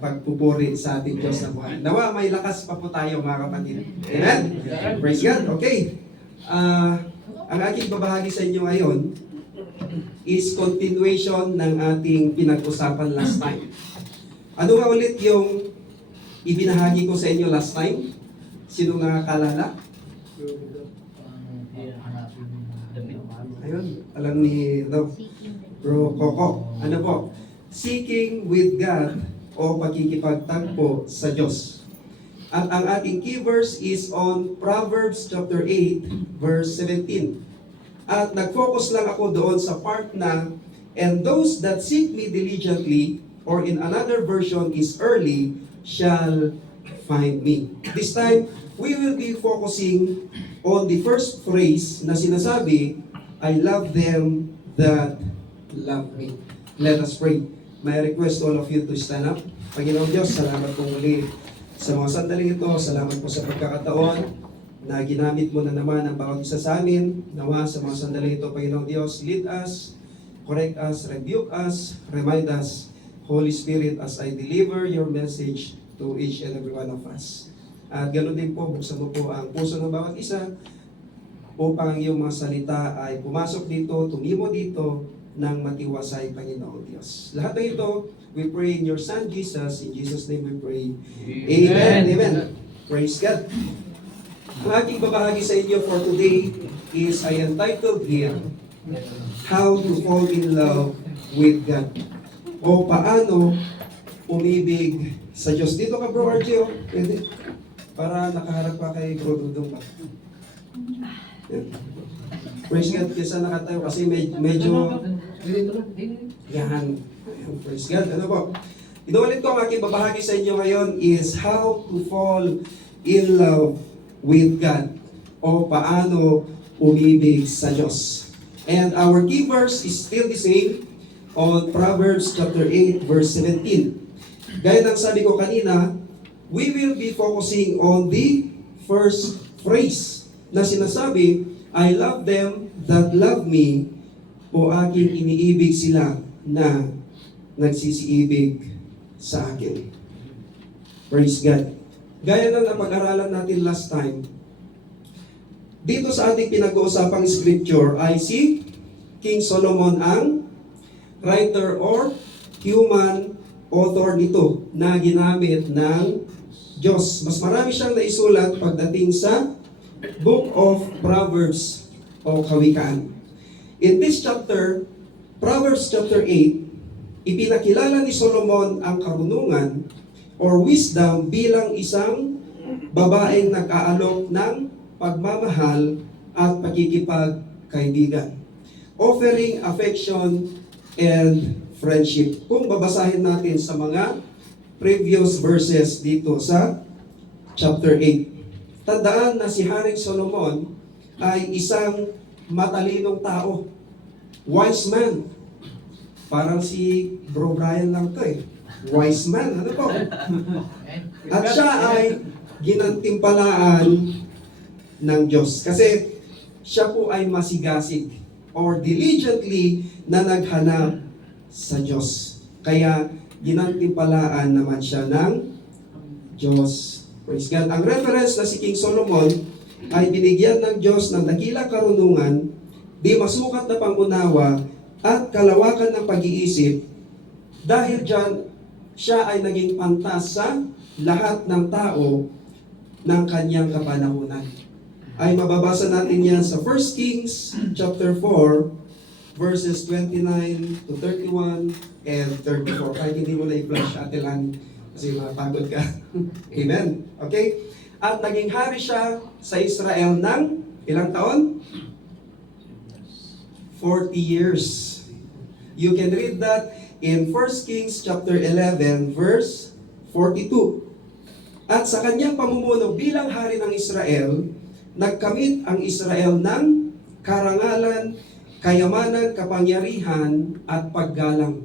pagpupuri sa ating Diyos na buhay. Nawa, may lakas pa po tayo mga kapatid. Amen? Praise God. Okay. Ang aking babahagi sa inyo ngayon is continuation ng ating pinag-usapan last time. Ano nga ulit yung ibinahagi ko sa inyo last time? Sino nakakalala? Ayun, alam ni Bro Coco. Ano po? Seeking with God o pagkikipagtagpo sa Diyos. At ang ating key verse is on Proverbs chapter 8 verse 17. At nag-focus lang ako doon sa part na, and those that seek me diligently, or in another version is early, shall find me. This time, we will be focusing on the first phrase na sinasabi, I love them that love me. Let us pray. May request all of you to stand up. Panginoon Diyos, salamat po muli sa mga sandaling ito. Salamat po sa pagkakataon na ginamit mo na naman ang bawat isa sa amin. Nawa sa mga sandaling ito, Panginoon Diyos, lead us, correct us, rebuke us, remind us, Holy Spirit, as I deliver your message to each and every one of us. At ganoon din po, buksan mo po ang puso ng bawat isa upang ang iyong mga salita ay pumasok dito, tumimo dito, ng matiwasay, Panginoon Diyos. Lahat ng ito, we pray in your Son Jesus. In Jesus' name we pray. Amen. Amen. Praise God. Ang aking babahagi sa inyo for today is I entitled here, How to Fall in Love with God. O paano umibig sa Diyos. Dito ka, Bro RJ, pwede. Para nakaharap pa kay Bro Dudong pa. Praise God, kesa nakatayo kasi medyo yan. Praise God. Ano po? Inuulit ko ang aking babahagi sa inyo ngayon is how to fall in love with God o paano umibig sa Diyos. And our key verse is still the same on Proverbs chapter 8 verse 17. Gaya ng sabi ko kanina, we will be focusing on the first phrase na sinasabi, I love them that love me, o aking iniibig sila na nagsisiibig sa akin. Praise God. Gaya ng napag-aralan natin last time, dito sa ating pinag-uusapang scripture ay si King Solomon ang writer or human author nito na ginamit ng Diyos. Mas marami siyang naisulat pagdating sa Book of Proverbs o Kawikaan. In this chapter, Proverbs chapter 8, ipinakilala ni Solomon ang karunungan or wisdom bilang isang babaeng nag-aalok ng pagmamahal at pakikipagkaibigan, offering affection and friendship. Kung babasahin natin sa mga previous verses dito sa chapter 8, tandaan na si Haring Solomon ay isang matalinong tao. Wise man. Parang si Bro Brian lang to eh. Wise man. Ano po? At siya ay ginantimpalaan ng Diyos. Kasi siya po ay masigasig or diligently na naghanap sa Diyos. Kaya ginantimpalaan naman siya ng Diyos. Praise God. Ang reference na si King Solomon ay binigyan ng Diyos ng dakilang karunungan, di masukat na pangunawa, at kalawakan ng pag-iisip. Dahil dyan, siya ay naging pantas sa lahat ng tao ng kanyang kapanahunan. Ay mababasa natin yan sa 1 Kings chapter 4, verses 29 to 31 and 34. Kahit hindi mo na i-flash, Ate Lani, kasi mapagod ka. Amen. Okay? At naging hari siya sa Israel ng ilang taon? 40 years. You can read that in 1 Kings chapter 11 verse 42. At sa kanyang pamumuno bilang hari ng Israel, nagkamit ang Israel ng karangalan, kayamanan, kapangyarihan, at paggalang.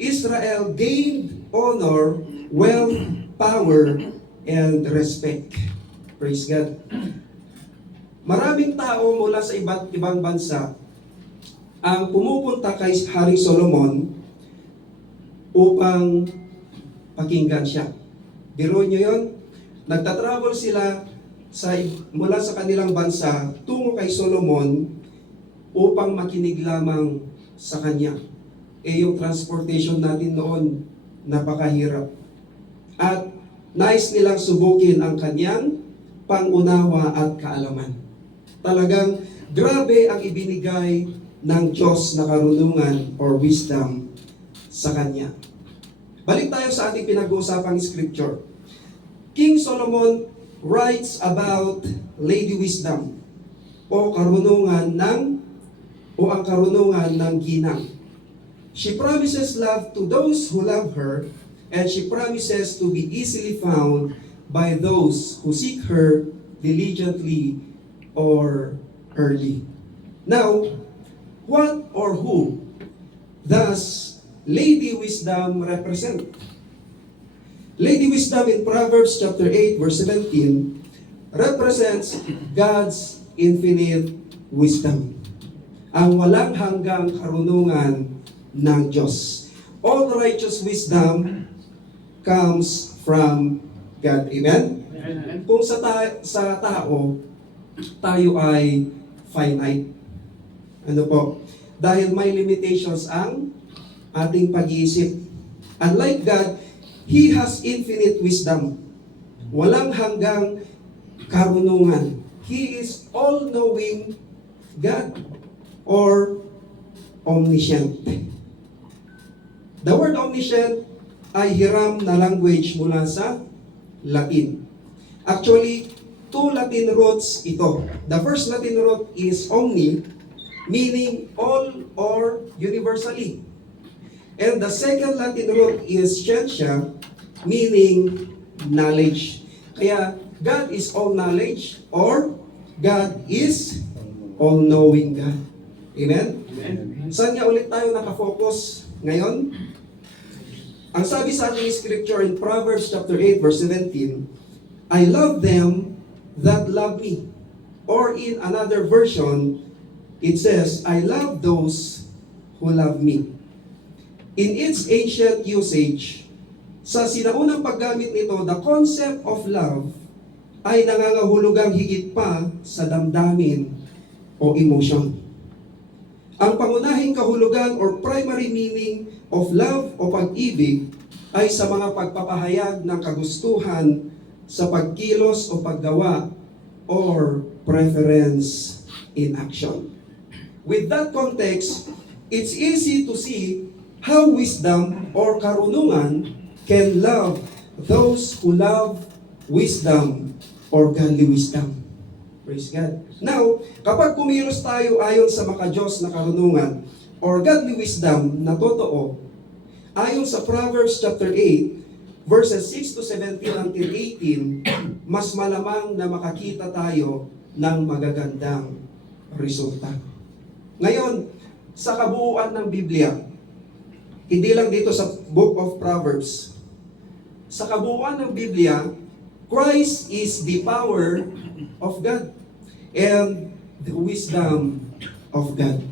Israel gained honor, wealth, power, and respect. Praise God. Maraming tao mula sa iba't ibang bansa ang pumupunta kay Haring Solomon upang pakinggan siya. Biro nyo yun, nagtatravel sila mula sa kanilang bansa tungo kay Solomon upang makinig lamang sa kanya. Yung transportation natin noon, napakahirap. At nais nilang subukin ang kanyang pangunawa at kaalaman. Talagang grabe ang ibinigay ng Diyos na karunungan or wisdom sa kanya. Balik tayo sa ating pinag-uusapang scripture. King Solomon writes about Lady Wisdom o ang karunungan ng ginang. She promises love to those who love her, and she promises to be easily found by those who seek her diligently or early. Now, what or who does Lady Wisdom represent? Lady Wisdom in Proverbs chapter 8 verse 17 represents God's infinite wisdom. Ang walang hanggang karunungan ng Diyos. All righteous wisdom comes from God. Amen? Kung sa tao, tayo ay finite. Ano po? Dahil may limitations ang ating pag-iisip. Unlike God, He has infinite wisdom. Walang hanggang karunungan. He is all-knowing God or omniscient. The word omniscient ay hiram na language mula sa Latin. Actually, two Latin roots ito. The first Latin root is omni, meaning all or universally. And the second Latin root is scientia, meaning knowledge. Kaya, God is all knowledge or God is all-knowing God. Amen? Amen. Saan nga ulit tayo nakafocus ngayon? Ang sabi sa ating scripture in Proverbs chapter 8 verse 17, I love them that love me. Or in another version, it says, I love those who love me. In its ancient usage, sa sinaunang paggamit nito, the concept of love ay nangangahulugang higit pa sa damdamin o emotion. Ang pangunahing kahulugan or primary meaning of love o pag-ibig ay sa mga pagpapahayag ng kagustuhan sa pagkilos o paggawa or preference in action. With that context, it's easy to see how wisdom or karunungan can love those who love wisdom or godly wisdom. Praise God. Now, kapag kumilos tayo ayon sa maka-Diyos na karunungan or godly wisdom na totoo, ayon sa Proverbs chapter 8, verses 6 to 17 until 18, mas malamang na makakita tayo ng magagandang resulta. Ngayon, sa kabuuan ng Biblia, hindi lang dito sa Book of Proverbs, sa kabuuan ng Biblia, Christ is the power of God and the wisdom of God.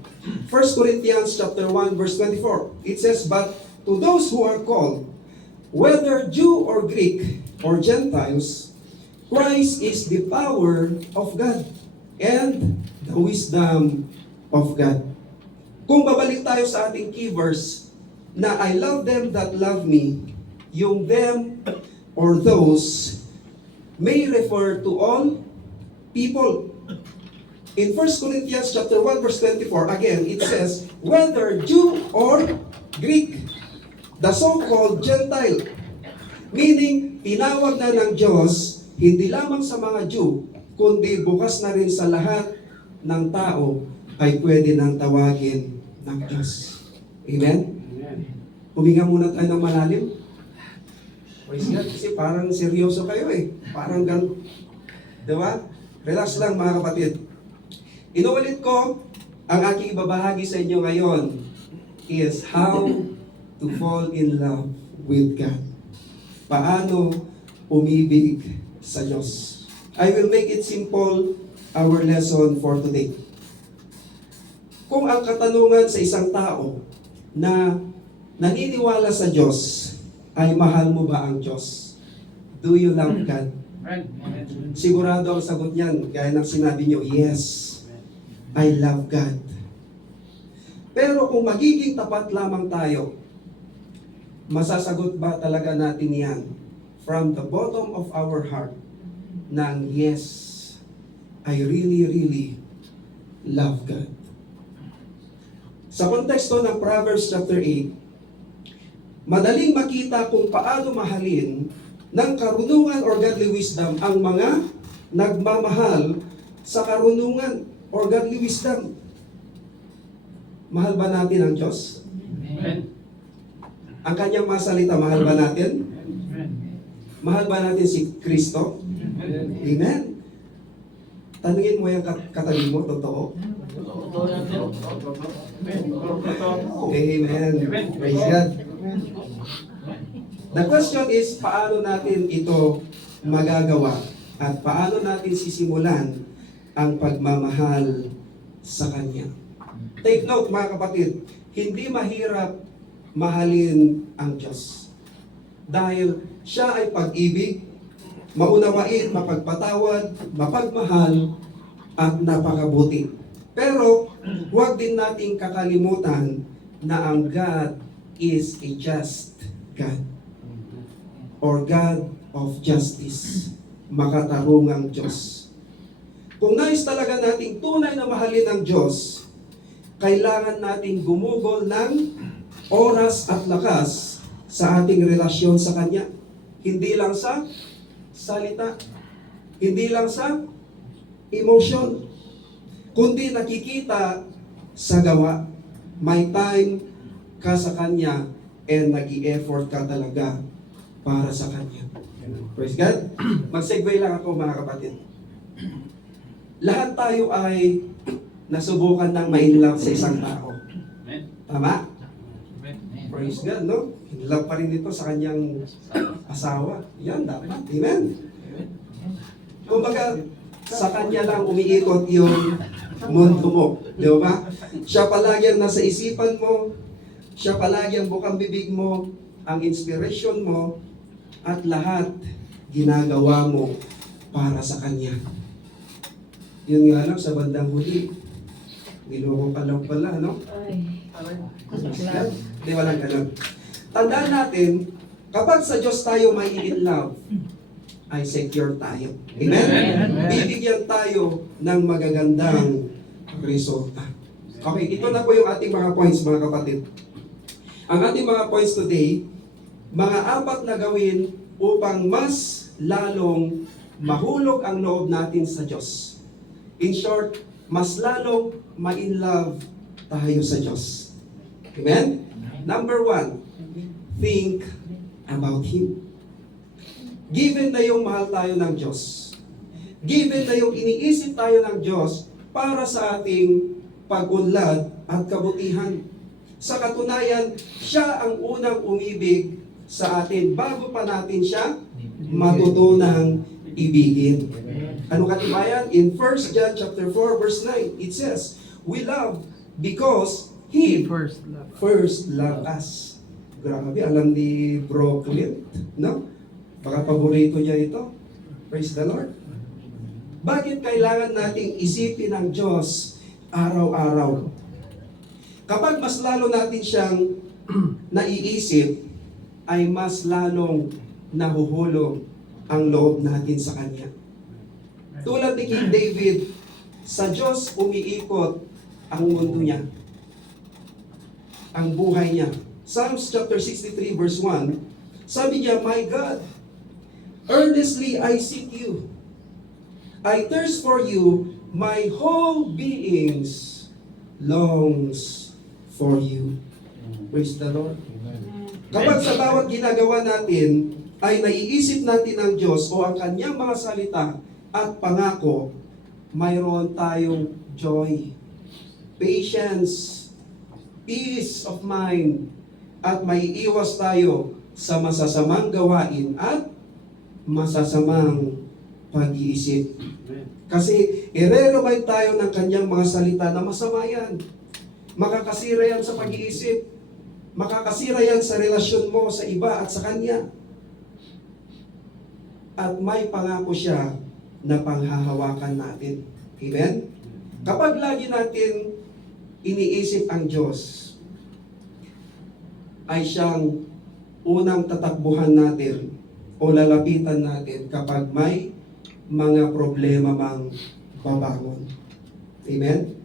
1 Corinthians chapter 1 verse 24, it says, but to those who are called, whether Jew or Greek or Gentiles, Christ is the power of God and the wisdom of God. Kung babalik tayo sa ating key verse, na I love them that love me, yung them or those may refer to all people. In 1 Corinthians chapter 1 verse 24, again, it says, whether Jew or Greek, the so-called Gentile. Meaning, tinawag na ng Diyos, hindi lamang sa mga Jew, kundi bukas na rin sa lahat ng tao ay pwede nang tawagin ng Diyos. Amen? Huminga muna tayo ng malalim. Praise God, kasi parang seryoso kayo eh. Parang ganun. Diba? Relax lang mga kapatid. Inuulit ko, ang aking ibabahagi sa inyo ngayon is how to fall in love with God. Paano umibig sa Diyos. I will make it simple, our lesson for today. Kung ang katanungan sa isang tao na naniniwala sa Diyos ay mahal mo ba ang Diyos? Do you love God? Sigurado ang sagot niyan, gaya ng sinabi niyo, yes, I love God. Pero kung magiging tapat lamang tayo, masasagot ba talaga natin yan from the bottom of our heart ng yes, I really, really love God. Sa konteksto ng Proverbs chapter 8, madaling makita kung paano mahalin ng karunungan or godly wisdom ang mga nagmamahal sa karunungan or godly wisdom. Mahal ba natin ang Diyos? Amen. Ang kanyang mga salita, mahal ba natin? Mahal ba natin si Kristo? Amen. Tanungin mo yung katabi mo, totoo? Amen. Praise God. The question is, paano natin ito magagawa at paano natin sisimulan ang pagmamahal sa Kanya? Take note mga kapatid, hindi mahirap mahalin ang Diyos. Dahil siya ay pag-ibig, maunawain, mapagpatawad, mapagmahal, at napakabuti. Pero, huwag din nating kakalimutan na ang God is a just God. Or God of justice. Makatarungang Diyos. Kung nais talaga nating tunay na mahalin ang Diyos, kailangan nating gumugol ng oras at lakas sa ating relasyon sa Kanya. Hindi lang sa salita, hindi lang sa emosyon, kundi nakikita sa gawa. May time ka sa Kanya and nag-i-effort ka talaga para sa Kanya. Praise God. Mag-segue lang ako mga kapatid. Lahat tayo ay nasubukan ng ma-inlove sa isang tao. Tama? Praise God, no? In love pa rin ito sa kanyang asawa. Yan, dapat. Amen? Kumbaga, sa kanya lang umiikot yung mundo mo. Di ba? Siya palagi ang nasa isipan mo, siya palagi ang bukang bibig mo, ang inspiration mo, at lahat ginagawa mo para sa kanya. Yun nga lang sa bandang huli, niloko ka lang pala, no? Di walang ganun. Tandaan natin, kapag sa Diyos tayo may in love, ay secure tayo. Amen? Bibigyan tayo ng magagandang resulta. Okay, ito na po yung ating mga points, mga kapatid. Ang ating mga points today, mga 4 na gawin upang mas lalong mahulog ang loob natin sa Diyos. In short, mas lalong ma-in-love tayo sa Diyos. Amen? Number 1, think about Him. Given na yung mahal tayo ng Diyos, given na yung iniisip tayo ng Diyos para sa ating pag-unlad at kabutihan. Sa katunayan, siya ang unang umibig sa atin bago pa natin siya matutunang ibigin. Ano katibayan? In 1 John chapter 4 verse 9, it says, we love because He first loved us. Grabe, alam ni Bro Clint, no? Baka paborito niya ito. Praise the Lord. Bakit kailangan nating isipin ang Diyos araw-araw? Kapag mas lalo natin siyang naiisip, ay mas lalong nahuhulog ang loob natin sa Kanya. Tulad ni King David, sa Diyos umiikot ang mundo niya, ang buhay niya. Psalms chapter 63 verse 1, sabi niya, my God, earnestly I seek you. I thirst for you, my whole beings longs for you. Praise the Lord. Kapag sa bawat ginagawa natin, ay naiisip natin ang Diyos o ang Kanyang mga salita at pangako, mayroon tayong joy, patience, peace of mind, at may iwas tayo sa masasamang gawain at masasamang pag-iisip. Kasi i-remind tayo ng Kanyang mga salita na masama yan. Makakasira yan sa pag-iisip. Makakasira yan sa relasyon mo sa iba at sa Kanya. At may pangako siya na panghahawakan natin. Amen? Kapag lagi natin iniisip ang Diyos, ay siyang unang tatakbuhan natin o lalapitan natin kapag may mga problema mang babangon. Amen?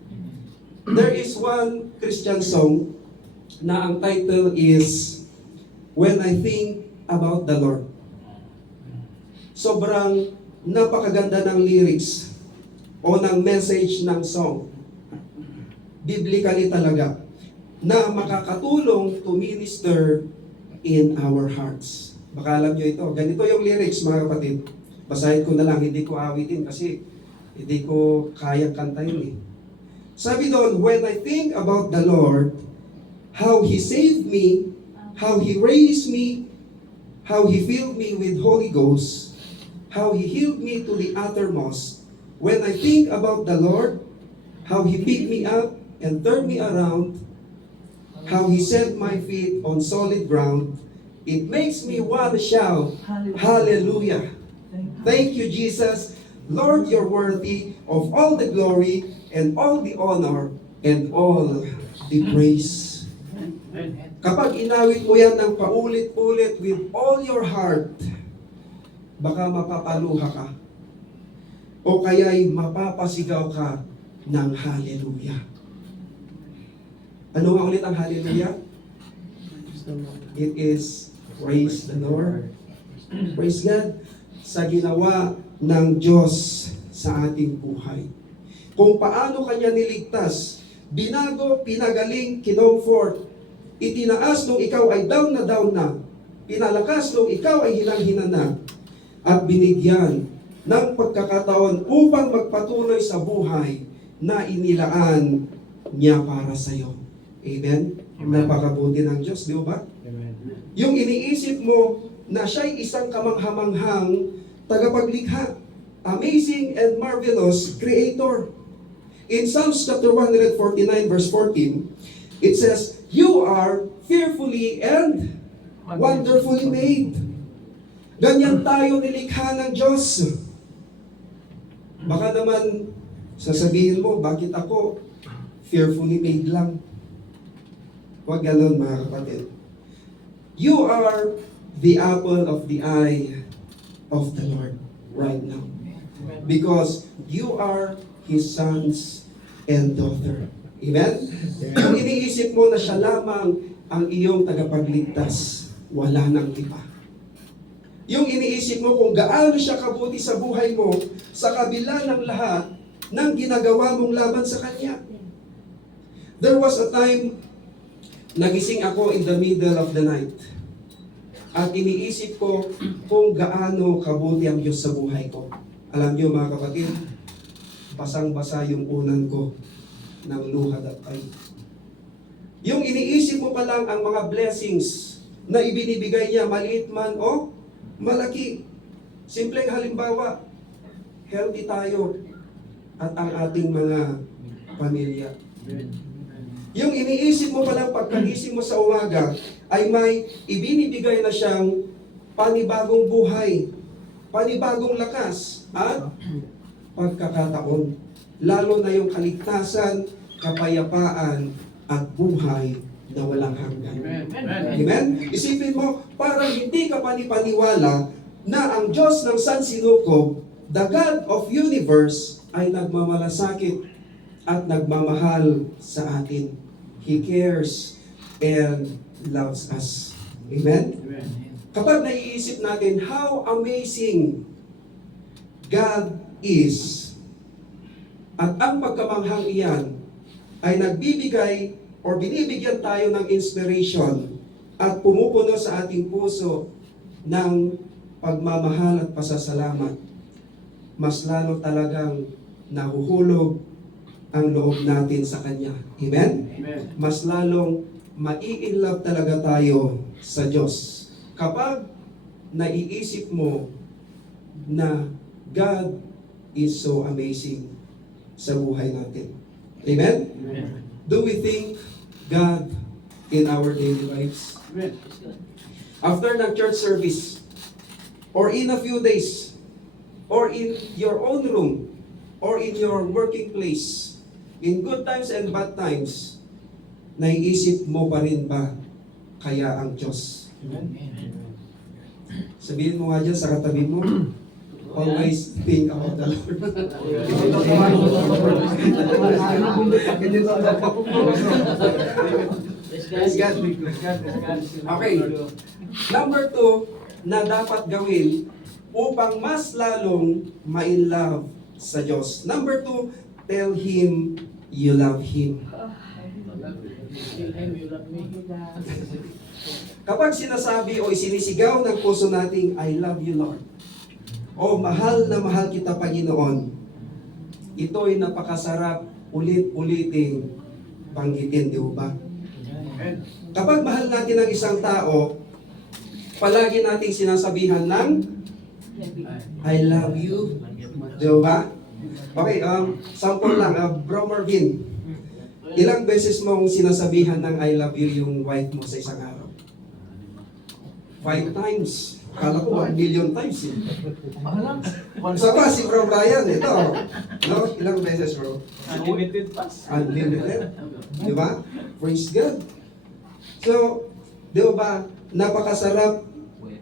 There is one Christian song na ang title is When I Think About the Lord. Sobrang napakaganda ng lyrics o ng message ng song. Biblically talaga na makakatulong to minister in our hearts. Baka alam nyo ito. Ganito yung lyrics, mga kapatid. Basahin ko na lang, hindi ko awitin kasi hindi ko kayang kantahin eh. Sabi doon, when I think about the Lord, how He saved me, how He raised me, how He filled me with Holy Ghost, how He healed me to the uttermost. When I think about the Lord, how He picked me up and turned me around, how He set my feet on solid ground, it makes me want to shout, Hallelujah. Thank you, Jesus. Lord, you're worthy of all the glory and all the honor and all the praise. Kapag inawit mo yan ng paulit-ulit with all your heart, baka mapapaluha ka. O kaya'y mapapasigaw ka ng hallelujah. Ano nga ulit ang hallelujah? It is praise the Lord. Praise God sa ginawa ng Diyos sa ating buhay. Kung paano Kanya niligtas, binago, pinagaling, kinomfort, itinaas nung ikaw ay down na, pinalakas nung ikaw ay hinang-hina na, at binigyan ng pagkakataon upang magpatuloy sa buhay na inilaan niya para sa iyo. Amen? Napakabuti ng Diyos, di ba? Amen. Yung iniisip mo na siya'y isang kamanghamanghang tagapaglikha, amazing and marvelous Creator. In Psalms chapter 149 verse 14, it says, you are fearfully and wonderfully made. Ganyan tayo nilikha ng Diyos. Baka naman sasabihin mo, bakit ako fearfully made lang? Huwag ganon, mga kapatid. You are the apple of the eye of the Lord right now. Because you are His sons and daughter. Amen? Kung iniisip mo na siya lamang ang iyong tagapagligtas, wala nang iba. Yung iniisip mo kung gaano siya kabuti sa buhay mo, sa kabila ng lahat ng ginagawa mong laban sa Kanya. There was a time, nagising ako in the middle of the night. At iniisip ko kung gaano kabuti ang Diyos sa buhay ko. Alam niyo mga kapatid, basang-basa yung unan ko ng luha at ay. Yung iniisip mo pa lang ang mga blessings na ibinibigay niya, maliit man o malaki. Simpleng halimbawa, healthy tayo at ang ating mga pamilya. Yung iniisip mo palang pagkagising mo sa umaga ay may ibinibigay na siyang panibagong buhay, panibagong lakas at pagkakataon. Lalo na yung kaligtasan, kapayapaan at buhay na walang hanggan. Amen? Isipin mo, parang hindi ka panipaniwala na ang Diyos ng San Sinukob, the God of universe, ay nagmamalasakit at nagmamahal sa atin. He cares and loves us. Amen? Kapag naiisip natin how amazing God is, at ang pagkamanghang iyan ay nagbibigay or binibigyan tayo ng inspiration at pumupuno sa ating puso ng pagmamahal at pasasalamat, mas lalo talagang nahuhulog ang loob natin sa Kanya. Amen? Amen. Mas lalong mai-inlove talaga tayo sa Diyos. Kapag naiisip mo na God is so amazing sa buhay natin. Amen? Amen. Do we think God in our daily lives. After ng church service, or in a few days, or in your own room, or in your working place, in good times and bad times, naiisip mo pa rin ba kaya ang Diyos? Sabihin mo nga dyan sa katabi mo, always think about the Lord. Praise God. Okay. Number 2 na dapat gawin upang mas lalong ma-in-love sa Diyos. Number 2, tell Him you love Him. Kapag sinasabi o isinisigaw ng puso nating, I love you, Lord, o mahal na mahal kita, Panginoon, ito'y napakasarap ulit-uliting banggitin, di ba? Kapag mahal natin ang isang tao, palagi nating sinasabihan ng I love you, di ba? Okay, sample lang, Bro Marvin, ilang beses mong sinasabihan ng I love you yung wife mo sa isang araw? 5 times. Kala ko 1 million times eh. Sa ba, si Bro Brian, ito. No? Ilang beses, bro? Unlimited pass. Unlimited. Di ba? Praise God. So, di ba, napakasarap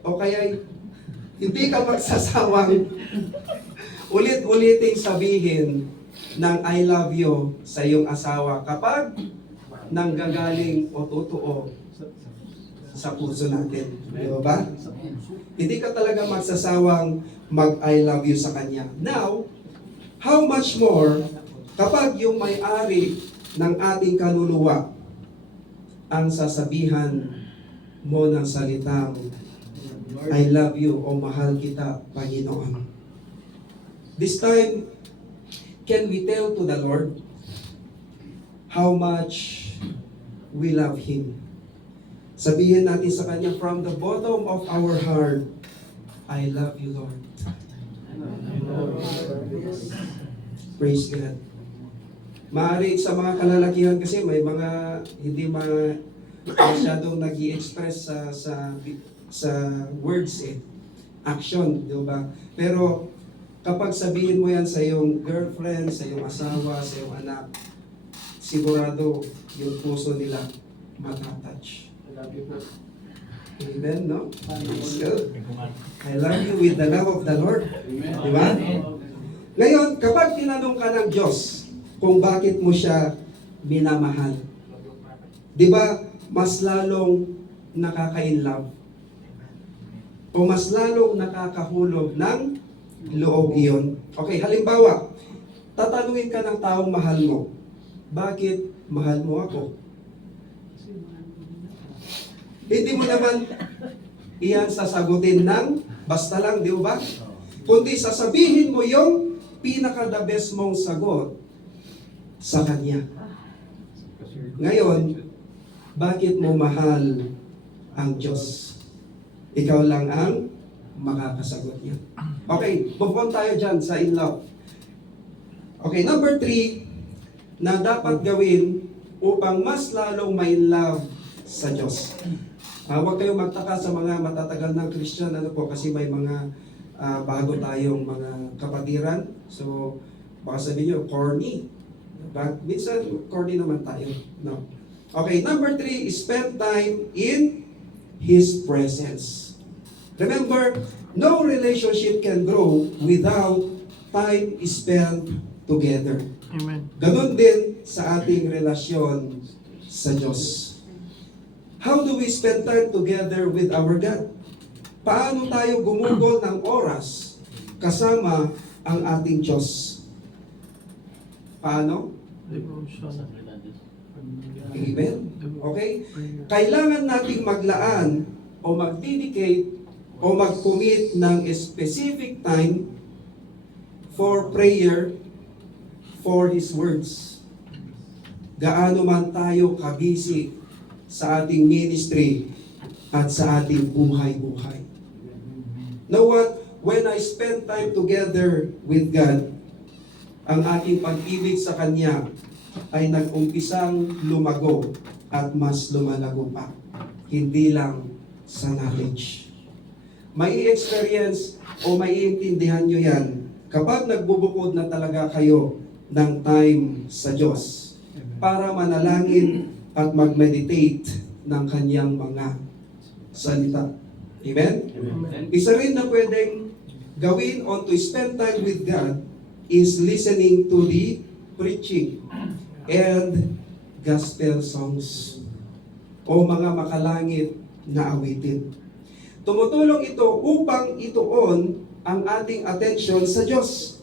o kaya hindi ka magsasawang ulit-uliting sabihin ng I love you sa iyong asawa kapag nanggagaling o totoo sa puso natin. Di ba? Hindi ka talaga magsasawang mag-I love you sa kanya. Now, how much more kapag yung may-ari ng ating kaluluwa ang sasabihan mo ng salitang I love you o mahal kita, Panginoon. This time, can we tell to the Lord how much we love Him? Sabihin natin sa Kanya from the bottom of our heart, I love you, Lord. Praise God. Maaari sa mga kalalakihan kasi may mga hindi masyadong nag-i-express sa words eh. Action, di ba? Pero kapag sabihin mo yan sa iyong girlfriend, sa iyong asawa, sa iyong anak, sigurado yung puso nila matatouch. Amen, no? Praise God. I love you with the love of the Lord. Di ba? Ngayon, kapag tinanong ka ng Diyos kung bakit mo siya minamahal, di ba, mas lalong nakaka-inlove o mas lalong nakakahulog ng loob iyon. Okay, halimbawa, tatanungin ka ng taong mahal mo, bakit mahal mo ako? Hindi mo naman iyan sasagutin ng basta lang, di ba? Kundi sasabihin mo yung pinaka-the best mong sagot sa Kanya. Ngayon, bakit mo mahal ang Diyos? Ikaw lang ang makakasagot niya. Okay, move on tayo dyan sa in love. Okay, number 3 na dapat gawin upang mas lalong ma-in love sa Diyos. Huwag kayong magtaka sa mga matatagal ng Christian, kasi may mga bago tayong mga kapatiran. So, baka sabihin nyo, corny. Minsan, corny naman tayo. No. Okay, number 3, spend time in His presence. Remember, no relationship can grow without time spent together. Amen. Ganon din sa ating relasyon sa Diyos. How do we spend time together with our God? Paano tayo gumugol ng oras kasama ang ating Diyos? Paano? Amen? Okay? Kailangan nating maglaan o mag-dedicate o mag-commit ng specific time for prayer for His words. Gaano man tayo kabisi sa ating ministry at sa ating buhay-buhay. Know what? When I spend time together with God, ang ating pag-ibig sa Kanya ay nag-umpisang lumago at mas lumalago pa. Hindi lang sa knowledge. May experience o maiintindihan nyo yan kapag nagbubukod na talaga kayo ng time sa Diyos para manalangin at mag-meditate ng kanyang mga salita. Amen? Amen. Isa rin na pwedeng gawin on to spend time with God is listening to the preaching and gospel songs o mga makalangit na awitin. Tumutulong ito upang ituon ang ating atensyon sa Diyos.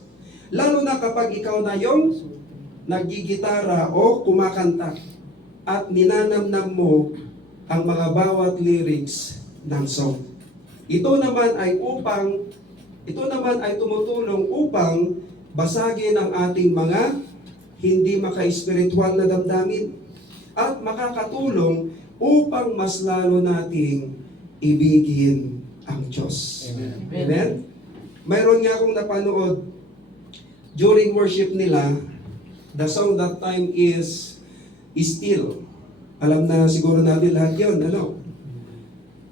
Lalo na kapag ikaw na yung nagigitara o kumakanta at ninanamnam mo ang mga bawat lyrics ng song. Ito naman ay tumutulong upang basagin ang ating mga hindi maka-espiritual na damdamin at makakatulong upang mas lalo nating ibigin ang Diyos. Amen. Amen? Mayroon nga akong napanood during worship nila, the song that time is Still. Alam na siguro natin lahat yun, ano?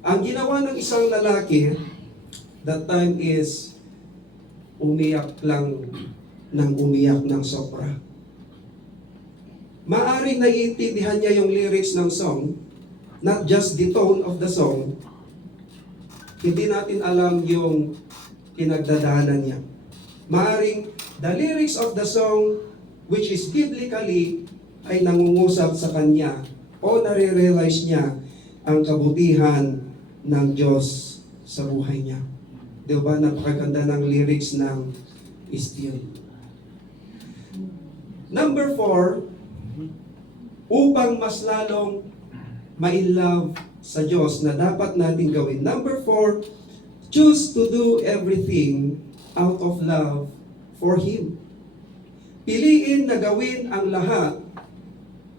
Ang ginawa ng isang lalaki, that time is umiyak lang ng sobra. Maaring naiintindihan niya yung lyrics ng song, not just the tone of the song. Hindi natin alam yung pinagdadaanan niya. Maaring the lyrics of the song, which is biblically, ay nangungusap sa kanya o nare-realize niya ang kabutihan ng Diyos sa buhay niya. Di ba? Napakaganda ng lyrics ng Still. Number 4, upang mas lalong ma-inlove sa Diyos na dapat natin gawin. Number 4, choose to do everything out of love for Him. Piliin na gawin ang lahat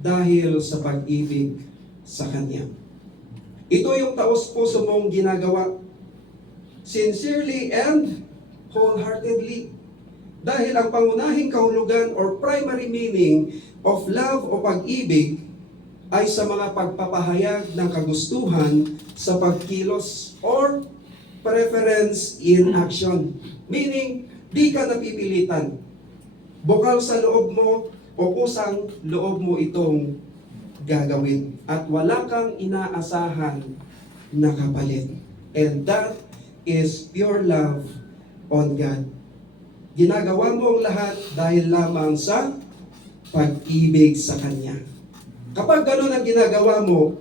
dahil sa pag-ibig sa Kanya. Ito yung taos-puso mong ginagawa, sincerely and wholeheartedly. Dahil ang pangunahing kahulugan or primary meaning of love o pag-ibig ay sa mga pagpapahayag ng kagustuhan sa pagkilos or preference in action. Meaning, di ka napipilitan. Bukal sa loob mo o kusang loob mo itong gagawin. At wala kang inaasahan na kapalit. And that is pure love on God. Ginagawa mo ang lahat dahil lamang sa pag-ibig sa Kanya. Kapag gano'n ang ginagawa mo,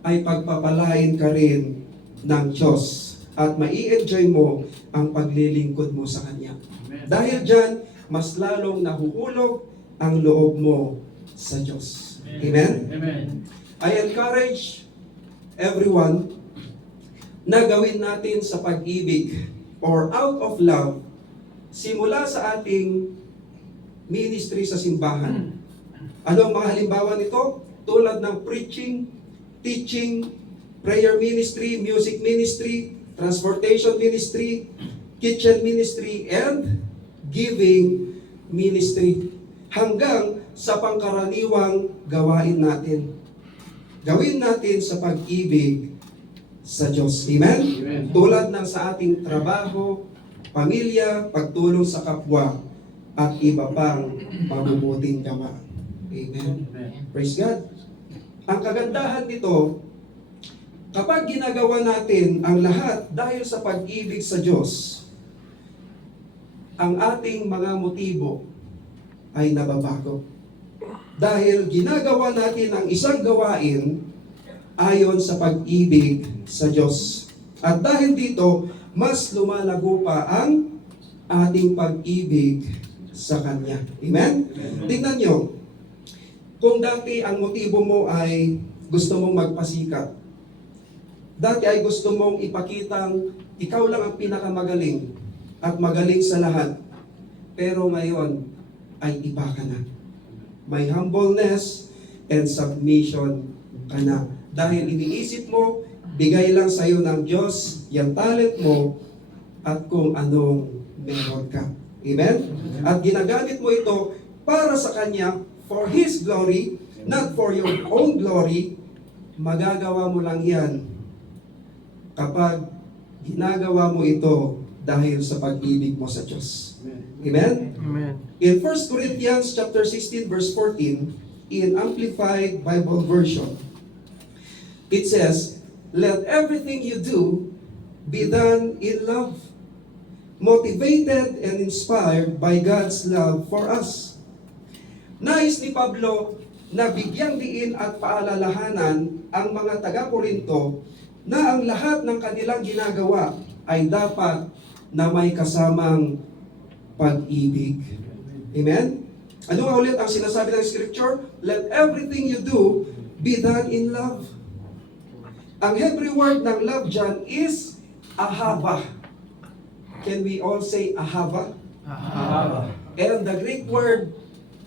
ay pagpapalain ka rin ng Diyos at mai-enjoy mo ang paglilingkod mo sa Kanya. Dahil dyan, mas lalong nahuhulog ang loob mo sa Diyos. Amen? Amen. I encourage everyone na gawin natin sa pag-ibig or out of love simula sa ating ministry sa simbahan. Ano ang mga halimbawa nito? Tulad ng preaching, teaching, prayer ministry, music ministry, transportation ministry, kitchen ministry, and giving ministry. Hanggang sa pangkaraniwang gawain natin. Gawin natin sa pag-ibig sa Diyos. Amen? Amen. Tulad ng sa ating trabaho, pamilya, pagtulong sa kapwa, at iba pang mabubuting gawa. Amen. Praise God. Ang kagandahan nito, kapag ginagawa natin ang lahat dahil sa pag-ibig sa Diyos, ang ating mga motibo ay nababago. Dahil ginagawa natin ang isang gawain ayon sa pag-ibig sa Diyos. At dahil dito, mas lumalago pa ang ating pag-ibig sa Kanya. Amen? Tingnan nyo, kung dati ang motibo mo ay gusto mong magpasikat, dati ay gusto mong ipakitang ikaw lang ang pinakamagaling at magaling sa lahat, pero ngayon ay iba ka na. May humbleness and submission ka na. Dahil iniisip mo, bigay lang sa iyo ng Diyos yung talent mo at kung anong meron ka. Amen? At ginagamit mo ito para sa Kanya, for His glory, not for your own glory. Magagawa mo lang yan kapag ginagawa mo ito dahil sa pag-ibig mo sa Diyos. Amen? Amen. In 1 Corinthians chapter 16 verse 14, in Amplified Bible Version, it says, "Let everything you do be done in love, motivated and inspired by God's love for us." Nais ni Pablo na bigyang diin at paalalahanan ang mga taga-Korinto na ang lahat ng kanilang ginagawa ay dapat na may kasamang pag-ibig. Amen? Ano nga ulit ang sinasabi ng Scripture? Let everything you do be done in love. Ang Hebrew word ng love dyan is ahava. Can we all say ahava? Ahava. And the Greek word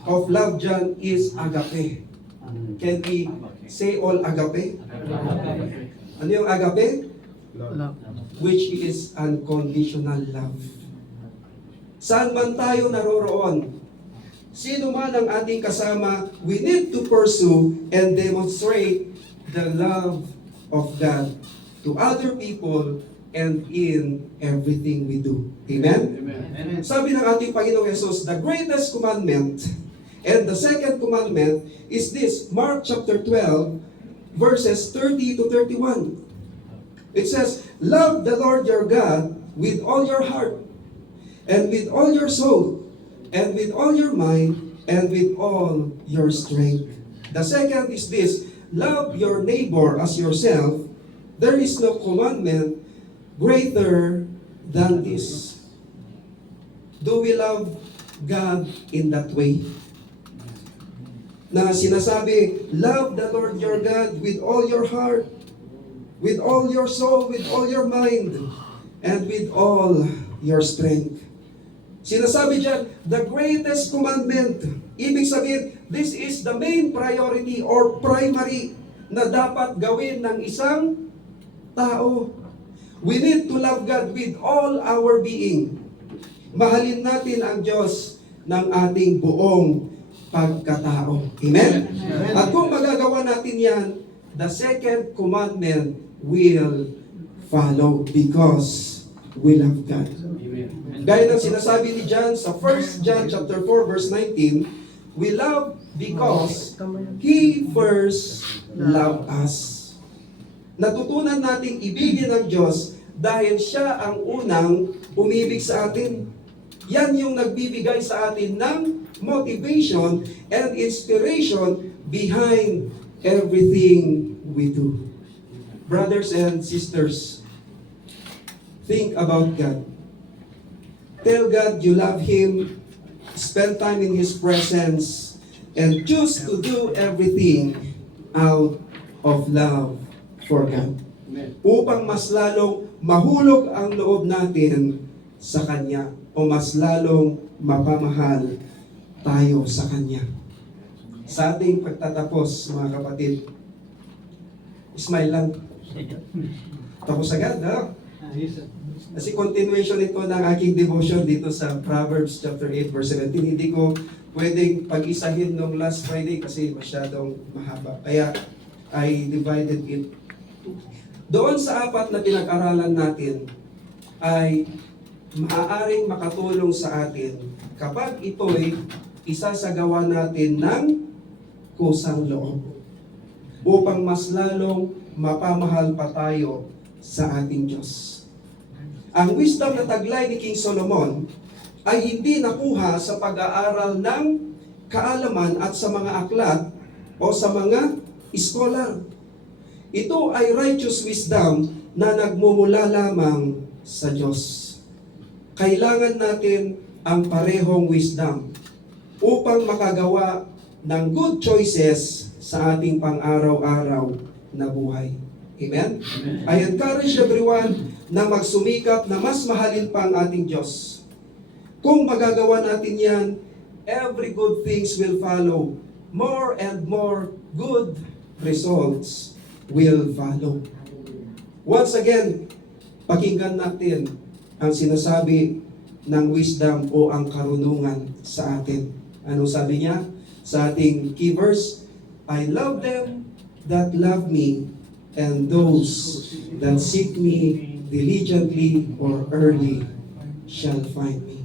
of love dyan is agape. Can we say all agape? Ano yung agape? Love. Which is unconditional love. Saan man tayo naroroon, sino man ang ating kasama, we need to pursue and demonstrate the love of God to other people and in everything we do. Amen? Amen. Sabi ng ating Panginoong Yesus, the greatest commandment and the second commandment is this, Mark chapter 12, verses 30 to 31. It says, "Love the Lord your God with all your heart, and with all your soul, and with all your mind, and with all your strength." The second is this, "Love your neighbor as yourself. There is no commandment greater than this." Do we love God in that way? Na sinasabi, love the Lord your God with all your heart, with all your soul, with all your mind, and with all your strength. Sinasabi dyan, the greatest commandment. Ibig sabihin, this is the main priority or primary na dapat gawin ng isang tao. We need to love God with all our being. Mahalin natin ang Diyos ng ating buong pagkatao. Amen? At kung magagawa natin yan, the second commandment will follow because we love God. Gaya ng sinasabi ni John sa 1 John chapter 4 verse 19, we love because He first loved us. Natutunan nating ibigin ang Diyos dahil Siya ang unang umibig sa atin. Yan yung nagbibigay sa atin ng motivation and inspiration behind everything we do. Brothers and sisters, think about God. Tell God you love Him, spend time in His presence, and choose to do everything out of love for God. Upang mas lalong mahulog ang loob natin sa Kanya o mas lalong mapamahal tayo sa Kanya. Sa ating pagtatapos, mga kapatid, smile lang. Tapos agad, ha? Kasi continuation ito ng aking devotion dito sa Proverbs chapter 8 verse 17. Hindi ko pwedeng pag-isahin nung last Friday kasi masyadong mahaba. Kaya I divided it. Doon sa apat na pinag-aralan natin ay maaaring makatulong sa atin kapag ito'y isasagawa natin ng kusang loob upang mas lalong mapamahal pa tayo sa ating Diyos. Ang wisdom na taglay ni King Solomon ay hindi nakuha sa pag-aaral ng kaalaman at sa mga aklat o sa mga scholar. Ito ay righteous wisdom na nagmumula lamang sa Diyos. Kailangan natin ang parehong wisdom upang makagawa ng good choices sa ating pang-araw-araw na buhay. Amen? I encourage everyone na magsumikap na mas mahalin pa ang ating Diyos. Kung magagawa natin yan, every good things will follow. More and more good results will follow. Once again, pakinggan natin ang sinasabi ng wisdom o ang karunungan sa atin. Anong sabi niya? Sa ating key verse, I love them that love me, and those that seek me diligently or early shall find me.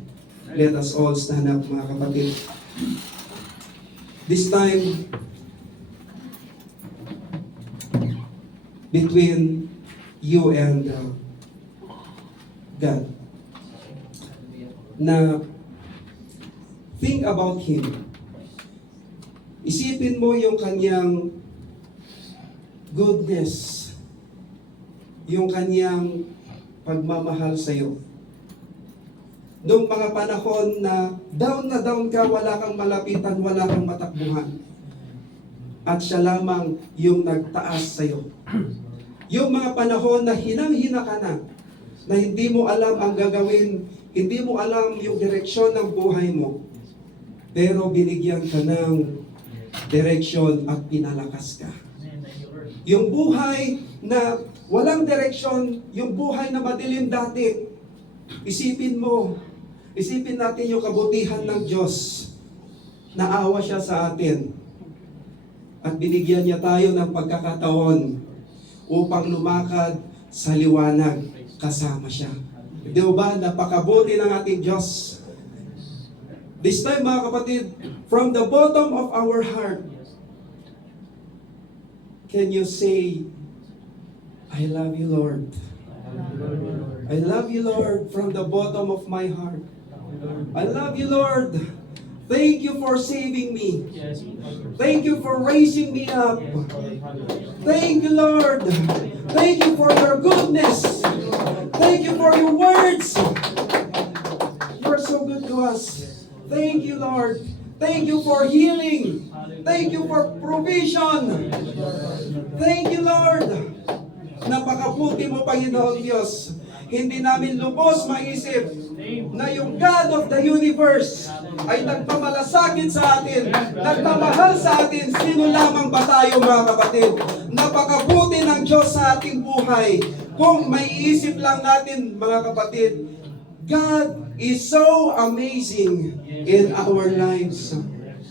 Let us all stand up, mga kapatid. This time, between you and God, na think about Him. Isipin mo yung kanyang goodness, yung kanyang pagmamahal sa iyo. Noong mga panahon na down ka, wala kang malapitan, wala kang matakbuhan. At siya lamang yung nagtaas sa iyo. Yung mga panahon na hinang-hina ka na hindi mo alam ang gagawin, hindi mo alam yung direksyon ng buhay mo, pero binigyan ka ng direksyon at pinalakas ka. Yung buhay na walang direksyon, yung buhay na madilim dati, isipin natin yung kabutihan ng Diyos. Naawa siya sa atin. At binigyan niya tayo ng pagkakataon upang lumakad sa liwanag kasama siya. Di ba? Napakabuti ng ating Diyos. This time, mga kapatid, from the bottom of our heart, can you say, I love you, Lord. I love you, Lord, from the bottom of my heart. I love you, Lord. Thank you for saving me. Thank you for raising me up. Thank you, Lord. Thank you for your goodness. Thank you for your words. You are so good to us. Thank you, Lord. Thank you for healing. Thank you for provision. Thank you, Lord. Napakabuti mo, Panginoon Diyos. Hindi namin lubos maisip na yung God of the universe ay nagmamalasakit sa atin, nagmamahal sa atin. Sino lamang ba tayo, mga kapatid? Napakabuti ng Diyos sa ating buhay. Kung may isip lang natin, mga kapatid, God is so amazing in our lives.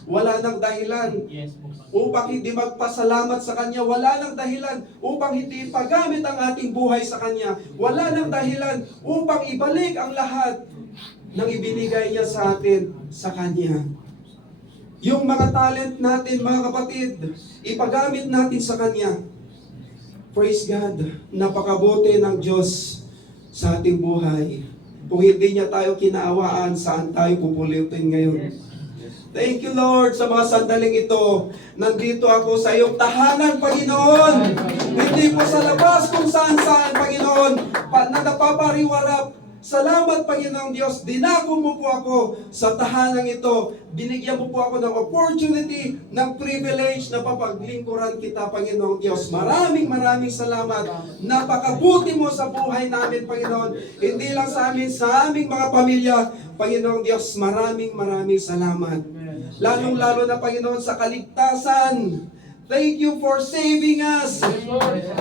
Wala nang dahilan upang hindi magpasalamat sa Kanya. Wala nang dahilan upang hindi ipagamit ang ating buhay sa Kanya. Wala nang dahilan upang ibalik ang lahat ng ibinigay niya sa atin sa Kanya. Yung mga talent natin, mga kapatid, ipagamit natin sa Kanya. Praise God. Napakabuti ng Diyos sa ating buhay. Kung hindi niya tayo kinaawaan, saan tayo pupulitin ngayon? Thank you, Lord, sa mga sandaling ito. Nandito ako sa iyong tahanan, Panginoon. Hindi po sa labas kung saan-saan, Panginoon, na napapariwarap. Salamat, Panginoong Diyos. Dinako mo po ako sa tahanang ito. Binigyan mo po ako ng opportunity, ng privilege na papaglingkuran kita, Panginoong Diyos. Maraming salamat. Napakabuti mo sa buhay namin, Panginoon. Hindi lang sa amin, sa aming mga pamilya. Panginoong Diyos, maraming salamat. Lalong-lalo na, Panginoon, sa kaligtasan. Thank you for saving us.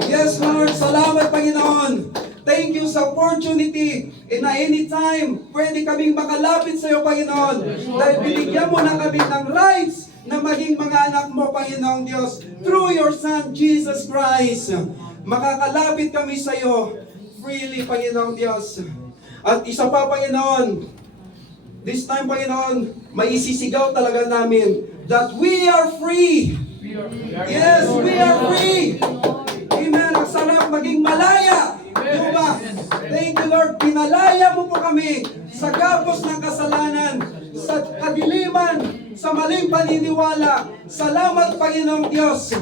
Yes, Lord. Salamat, Panginoon. Thank you sa opportunity. And anytime, pwede kaming makalapit sa iyo, Panginoon. Dahil binigyan mo na kami ng rights na maging mga anak mo, Panginoong Diyos. Through your Son, Jesus Christ. Makakalapit kami sa iyo freely, Panginoong Diyos. At isa pa, Panginoon, this time, Panginoon, maisisigaw talaga namin that we are free. Yes, we are free. Amen. Ang sarap maging malaya. Diba? Thank you, Lord. Pinalaya mo po kami sa gapos ng kasalanan, sa kadiliman, sa maling paniniwala. Salamat, Panginoong Diyos.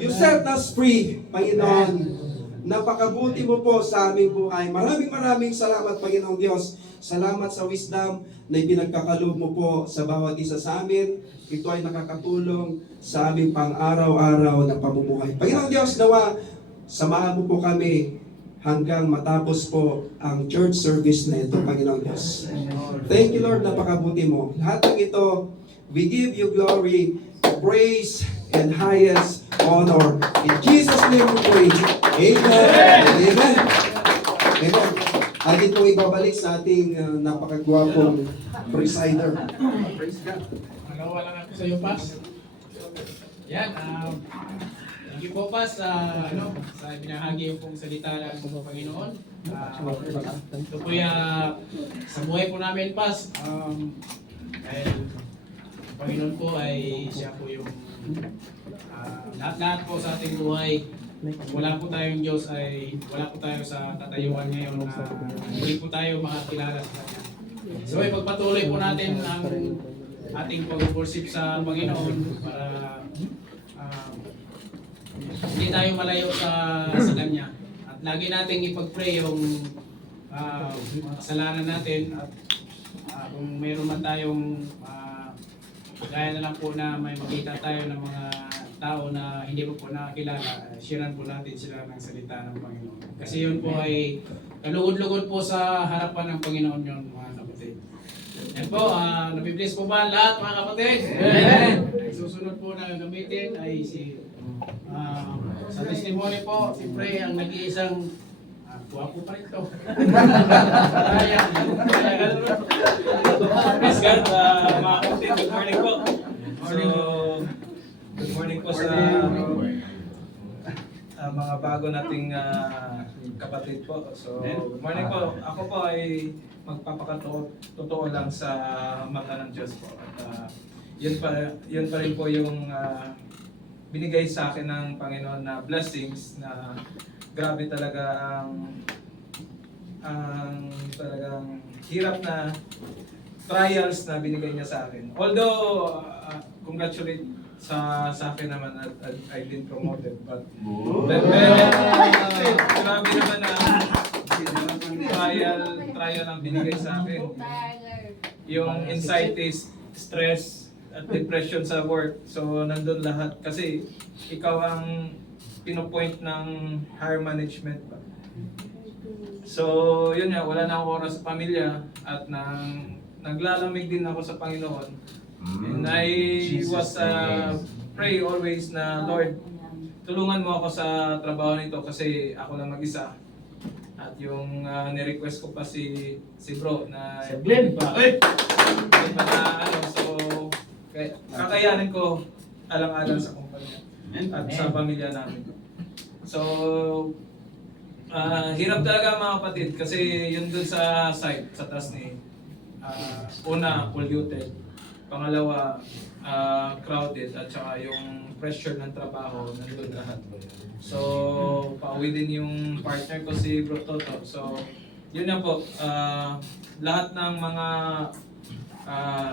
You set us free, Panginoon. Napakabuti mo po sa aming buhay. Maraming salamat, Panginoong Diyos. Salamat sa wisdom na ipinagkakaloob mo po sa bawat isa sa amin. Ito ay nakakatulong sa aming pang-araw-araw na pamumuhay. Panginoong Diyos, nawa, samahan mo po kami hanggang matapos po ang church service na ito, Panginoong Diyos. Thank you, Lord, napakabuti mo. Lahat ng ito, we give you glory, praise, and highest honor. In Jesus' name we pray. Amen. Amen. Amen. Atin pong ibabalik sa ating napakagwapong presider. Praise God. Wala lang ako sa iyo, Pas. Yan, thank you po pa sa binahagi pong salita ng Panginoon. Ito po sa buhay po namin, Pas, dahil ang Panginoon po ay siya po yung lahat-lahat po sa ating buhay. Kung wala po tayong Diyos ay wala po tayo sa katayuan ngayon na hindi po tayo makakilala sa Kanya. So ipagpatuloy po natin ang ating pag-worship sa Panginoon para hindi tayo malayo sa Kanya. At lagi nating ipag-pray yung mga kasalanan natin at kung mayroon man tayong gaya na lang po na may makita tayo ng mga tao na hindi po nakakilala, sharean po natin sila ng salita ng Panginoon. Kasi yun po ay kalugod-lugod po sa harapan ng Panginoon yun, mga kapatid. Yan po, nabibless po ba lahat mga kapatid? Amen! Susunod po na gamitin ay sa testimony po, si Frey ang nag-iisang guwapo pa rin ito. Praise God, mga kapatid, good morning po. Good morning po sa mga bago nating kapatid po. So, good morning po. Ako po ay magpapakatotoo lang sa mata ng Diyos po. At yun pa rin po yung binigay sa akin ng Panginoon na blessings na grabe talaga ang talagang hirap na trials na binigay niya sa akin. Although, congratulate sa akin naman at I've been promoted. But grabe naman na trial ang binigay sa akin. Yung anxiety, stress, at depression sa work. So, nandun lahat. Kasi ikaw ang pinopoint ng higher management ba. So, yun nga, wala na akong oras sa pamilya at naglalamig din ako sa Panginoon. And I was pray always na, Lord, tulungan mo ako sa trabaho nito kasi ako lang mag-isa. At yung ni-request ko pa si bro na Glenn pa. So kakayanin ko alang-alang sa kumpanya at sa pamilya namin. So hirap talaga mga kapatid kasi yun dun sa site, sa taas ni una, polluted. Pangalawa, crowded at saka yung pressure ng trabaho nandun lahat. So, pauwi din yung partner ko si Bro Toto. So, yun na po. Lahat ng mga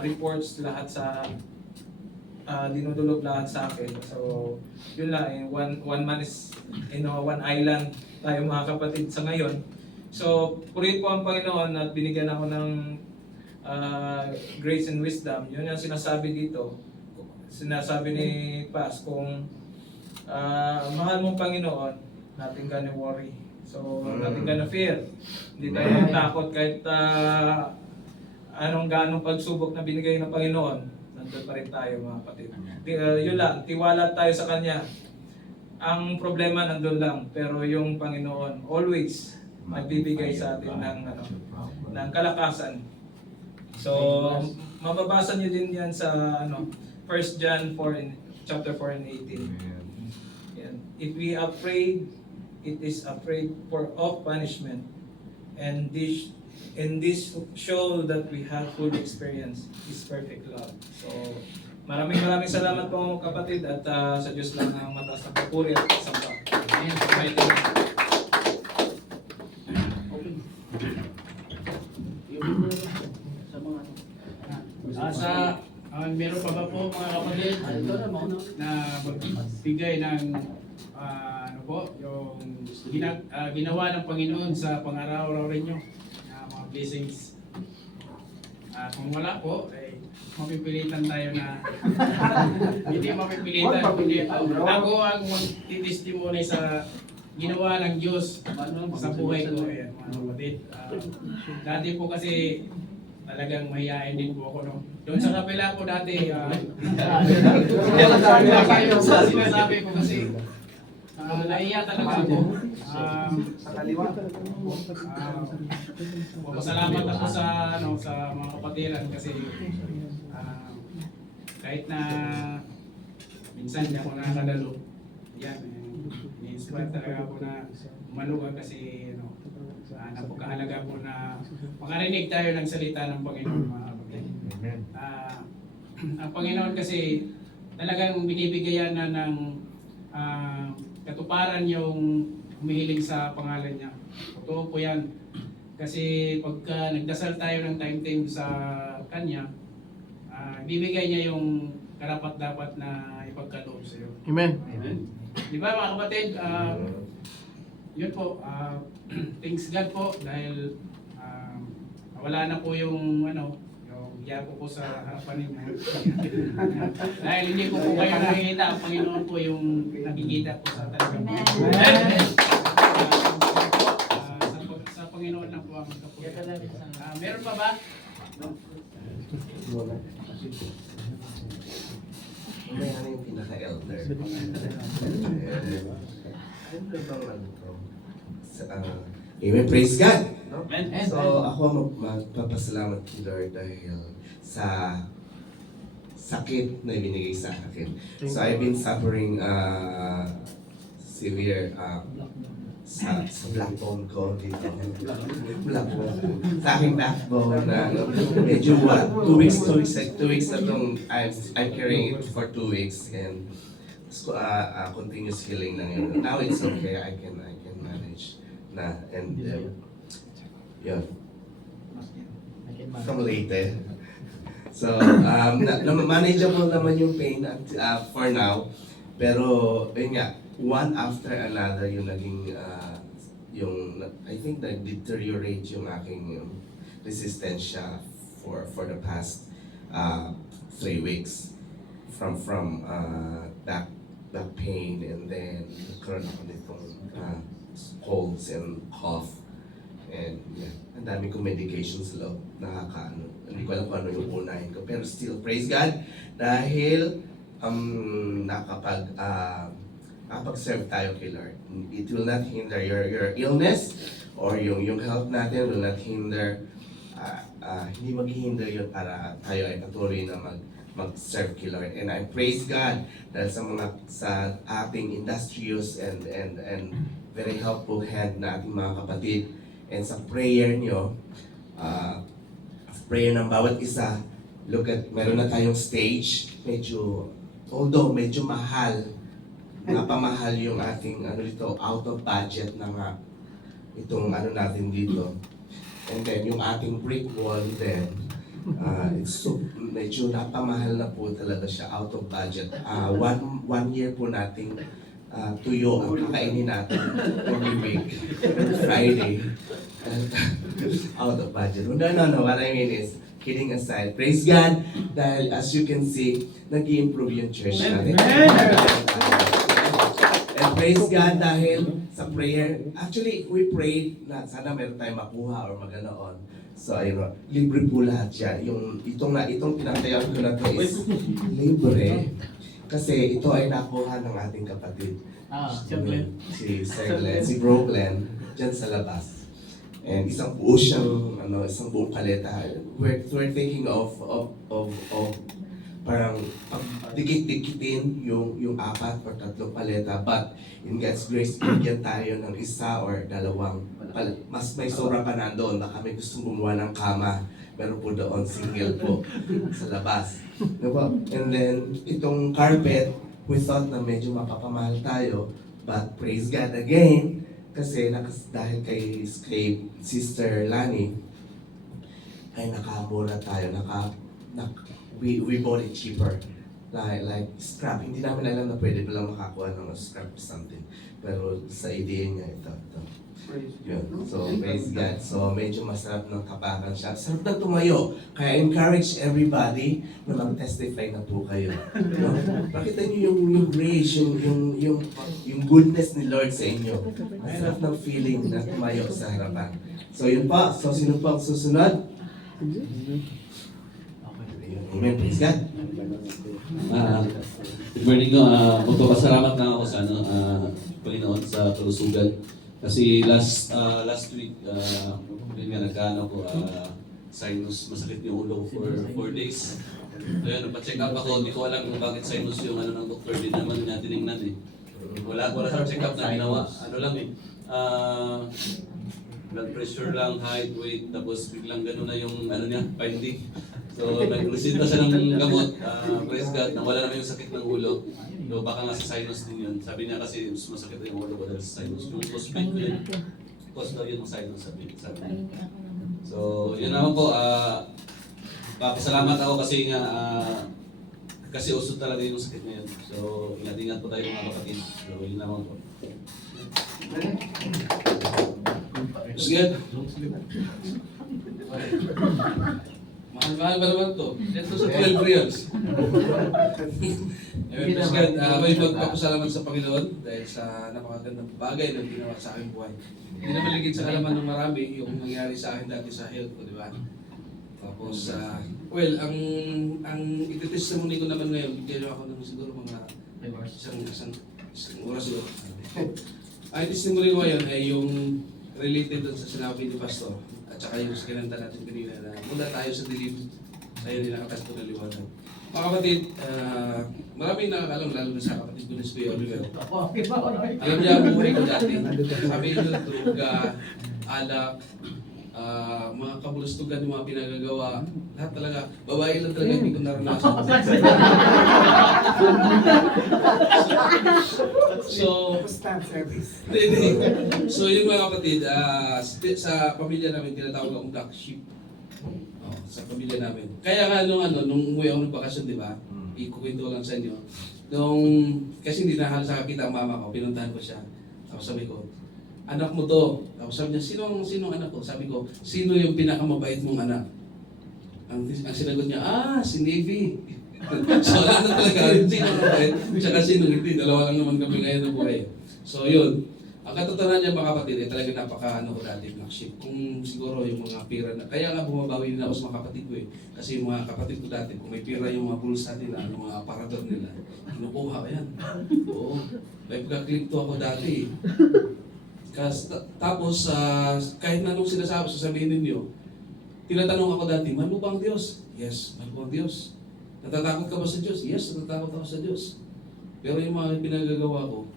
reports, lahat sa dinudulog lahat sa akin. So, yun lang. One man is one island tayo mga kapatid sa ngayon. So, purihin po ang Panginoon at binigyan ako ng grace and wisdom. Yun yung sinasabi dito. Sinasabi ni Paz, kung mahal mong Panginoon, nothing gonna worry. So, nothing gonna fear. Hindi tayo takot kahit ganong pagsubok na binigay ng Panginoon. Nandun pa rin tayo mga kapatid. Yun lang, tiwala tayo sa Kanya. Ang problema nandun lang, pero yung Panginoon always magbibigay sa atin ng kalakasan. So, mababasa niyo din yan sa 1 John 4, chapter 4 and 18. Yan. If we are afraid, it is afraid of punishment. And this show that we have full experience is perfect love. So, maraming salamat po kapatid at sa Diyos lang ang mataas na papuri at samba. Amen. Meron pa ba po mga kapatid na magbigay ng yung ginawa ng Panginoon sa pang-araw-araw rin nyo na mga blessings. Kung wala po, ay mapipilitan tayo na hindi mapipilitan. Ako ang magtitestimony sa ginawa ng Diyos sa buhay ko. Ayan, mga kapatid. Dati po kasi talagang mahihain din po ako. Doon sa kapila ko dati, sinasabi ko kasi naiya talaga ako. Pasalamat ako sa mga kapatiran kasi kahit na minsan hindi ako nakakadalo. Yan, ni-inspire talaga ako na manuwa kasi napakahalaga po na makarinig tayo ng salita ng Panginoon, mga kapatid. Ang Panginoon kasi talagang binibigayan na ng katuparan yung humihiling sa pangalan niya. Totoo po yan. Kasi pagka nagdasal tayo ng time sa Kanya, bibigay niya yung karapat-dapat na ipagkaloob sa iyo. Amen. Di ba mga kapatid, yun po, thanks God po dahil wala na po yung yung yapo po sa harapan ninyo. Dahil hindi ko po kayo nakikita, ang Panginoon po yung nakikita po sa talagang sa Panginoon lang po ang kapulitan. Meron pa ba? May ano yung pinaka-elder. Ano bang ano to? Amen. Praise God. No? Amen. So ako magpapasalamat kay Lord dahil sa sakit na binigay sa akin. So I've been suffering severe sa black bone ko dito. Black bone. Sa aking backbone na medyo 2 weeks na itong I'm carrying it for 2 weeks and continuous healing lang yun. Now it's okay. I can manage na and yun. From Leyte. So, manageable naman yung pain for now. Pero, yun nga, one after another yung naging, I think nag-deteriorate yung aking resistensya for the past 3 weeks. From back pain and then nagkaroon ako nitong colds and cough. And yeah, ang dami kong medication sa loob. Nakakaano. Hindi ko alam kung ano yung unahin ko. Pero still, praise God. Dahil nakapag-serve tayo kay Lord. It will not hinder your illness or yung health natin will not hinder. Hindi maghihinder yun para tayo ay patuloy na mag-serve kay Lord. And I praise God dahil sa ating industrious and very helpful hand na ating mga kapatid. And sa prayer nyo, prayer ng bawat isa, look at, meron na tayong stage, although medyo mahal, napamahal yung ating out of budget na nga itong natin dito. And then yung ating brick wall then, medyo napamahal na po talaga siya, out of budget. One year po nating tuyo ang kakainin natin every week, Friday. Out of budget. No, what I mean is, kidding aside, praise God, dahil as you can see, nag-i-improve yung church natin. And praise God dahil sa prayer, actually, we prayed na sana meron tayong makuha or maganoon. So, ayun, libre po lahat yan. Itong pinatayan ko na to is libre. Kasi ito ay nakuha ng ating kapatid. Si Sir Glenn, si Bro Glenn, dyan sa labas. And isang buong paleta. We're thinking of parang dikit-dikitin yung 4 or 3 paleta. But in God's grace, bigyan tayo ng isa or 2 paleta. Mas may sobra pa nandoon. Baka may gusto gumawa ng kama. Meron po doon, single po sa labas. Diba? And then, itong carpet, we thought na medyo mapapamahal tayo. But praise God again, kasi dahil kay Sister Lani, ay nakamura tayo. We bought it cheaper. Like scrap. Hindi namin alam na pwede palang makakuha ng scrap or something. Pero sa idea niya, ito. Yun. So, praise God. So, medyo masarap ng kapakan siya. Sarap na tumayo. Kaya encourage everybody na mag-testify na po kayo. No? Pakita niyo yung grace, yung goodness ni Lord sa inyo. Masarap ng feeling na tumayo sa harapan. So, yun pa. So, sino pa ang susunod? Amen. Praise God. Good morning. Magpapasalamat na ako sa Panginoon sa kalusugan. Kasi last week, yun nga, nagkaano ko, sinus, masakit yung ulo ko for 4 days. Ayun, nagpa-check up ako, hindi ko alam kung bakit sinus yung ano ng doktor, di naman na tinignan eh. Wala sa check up na ginawa, ano lang eh, blood pressure lang, height, weight, tapos biglang gano'n na yung ano niya, finding. So nagresita siya ng gamot, praise God, nawala naman yung sakit ng ulo. So baka nga sa sinus din yun. Sabi niya kasi mas masakit yung ulo ko dahil sa sinus. Yung cause ko yun, cause daw yun ng sinus, sabi niya. So yun naman po, papasalamat ako kasi nga, kasi usod talaga yung sakit na yun. So ingat-ingat po tayo mga kapatid. So yun naman po. Sige. Mahal ba naman to? Ito sa 12 reals. Praise God, ako'y magpapasalamat sa Panginoon dahil sa napakagandang bagay na ginawa sa aking buhay. Hindi naman ligid sa kalaman ng marami yung nangyari sa akin dati sa health ko, di ba? Tapos, well, ang iti-testimony ko naman ngayon, bigyan ako ng siguro mga isang oras yun. Ang testimony ko ngayon ay yung related dun sa sinabi ni Pastor at saka yung sa kinanta natin kanina na mula tayo sa dilim, tayo din nakataspo ng liwanag. Mga kapatid, maraming nakakalam lalo na sa kapatid ko ni Kuya Oliver. Alam niya ang buhay ko dati. Sabi niyo, droga, alak, mga kabulustugan, yung mga pinagagawa, lahat talaga, babae lang talaga hindi ko naranasan. So yun mga kapatid, sa pamilya namin tinatawag akong black sheep. Sa pamilya namin. Kaya nga nung umuwi ako ng bakasyon, di ba? Ikukwento lang sa inyo. Kasi hindi na halos nakakita ang mama ko, pinuntahan ko siya. Tapos sabi ko, anak mo to. Tapos sabi niya, sinong anak ko? Sabi ko, sino yung pinakamabait mong anak? Ang sinagot niya, si Navy. So alam na talaga, sino ang mabait, tsaka sino hindi. Dalawa lang naman kami ngayon na buhay. So yun. Ang katotohanan niya mga kapatid, talaga napaka ko dati, black sheep. Kung siguro yung mga pira na, kaya nga bumabawi din ako sa mga kapatid ko eh. Kasi yung mga kapatid ko dati, kung may pira yung mga bulsa nila, yung mga aparador nila, kinukuha ko yan. Oo. May pagka-clip to ako dati eh. Tapos, kahit na nung sinasabi, sasabihin ninyo, tinatanong ako dati, mahal mo ba ang Diyos? Yes, mahal ko ang Diyos. Natatakot ka ba sa Diyos? Yes, natatakot ako sa Diyos. Pero yung mga pinagagawa ko,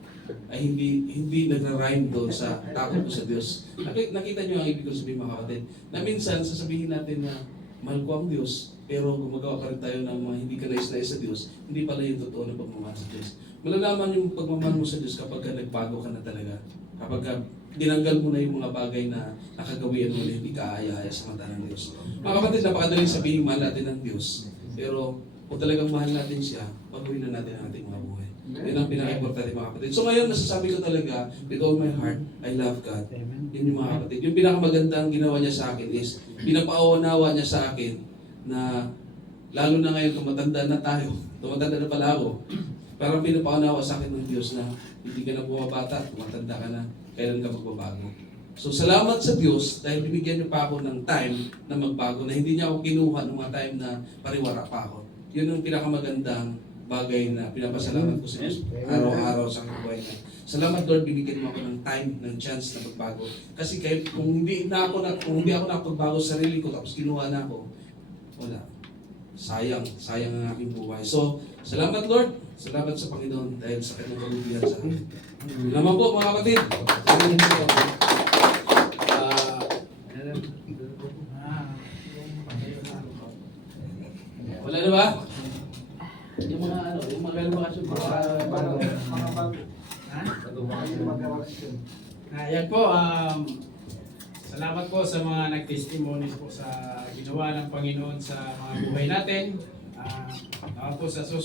ay hindi nagra-rhyme doon sa takot ko sa Diyos. Nakita niyo ang ibig ko sabihin mga kapatid, na minsan sasabihin natin na mahal ko ang Diyos, pero gumagawa pa rin tayo ng mga hindi ka nais-nais sa Diyos, hindi pala yung totoo na pagmamahal sa Diyos. Malalaman yung pagmamahal mo sa Diyos kapag nagbago ka na talaga. Kapag dinanggal mo na yung mga bagay na nakagawian mo na hindi ka aaya-aya sa mata ng Diyos. Mga kapatid, napakadaling sabihin mahal natin ng Diyos, pero kung talagang mahal natin siya, pagawin na natin ang ating mga buhay. Yan ang pinaka-importante mga kapatid. So ngayon, masasabi ko talaga, with all my heart, I love God. Yun yung mga kapatid. Yung pinakamagandang ginawa niya sa akin is, pinapaunawa niya sa akin na, lalo na ngayon, tumatanda na tayo, tumatanda na pala ako, parang pinapaunawa sa akin ng Diyos na, hindi ka na bumabata, tumatanda ka na, kailan ka magbabago. So salamat sa Diyos dahil binigyan niyo pa ako ng time na magbago, na hindi niya ako kinuha ng mga time na pariwara pa ako. Yun ang pinakamagandang bagay na pinapasalamat ko sa Diyos araw-araw sa aking buhay na. Salamat Lord, binigyan mo ako ng time, ng chance na magbago. Kasi kahit kung hindi ako nakapagbago sa sarili ko tapos kinuha na ako, wala. Sayang ang aking buhay. So, salamat Lord, salamat sa Panginoon dahil sa kanyang kalugyan sa akin. Naman po mga kapatid. Wala na ba? Yung mga bakasyon Yan po, salamat po sa mga nag-testimonies po sa ginawa ng Panginoon sa mga buhay natin. Ako po sa susunod.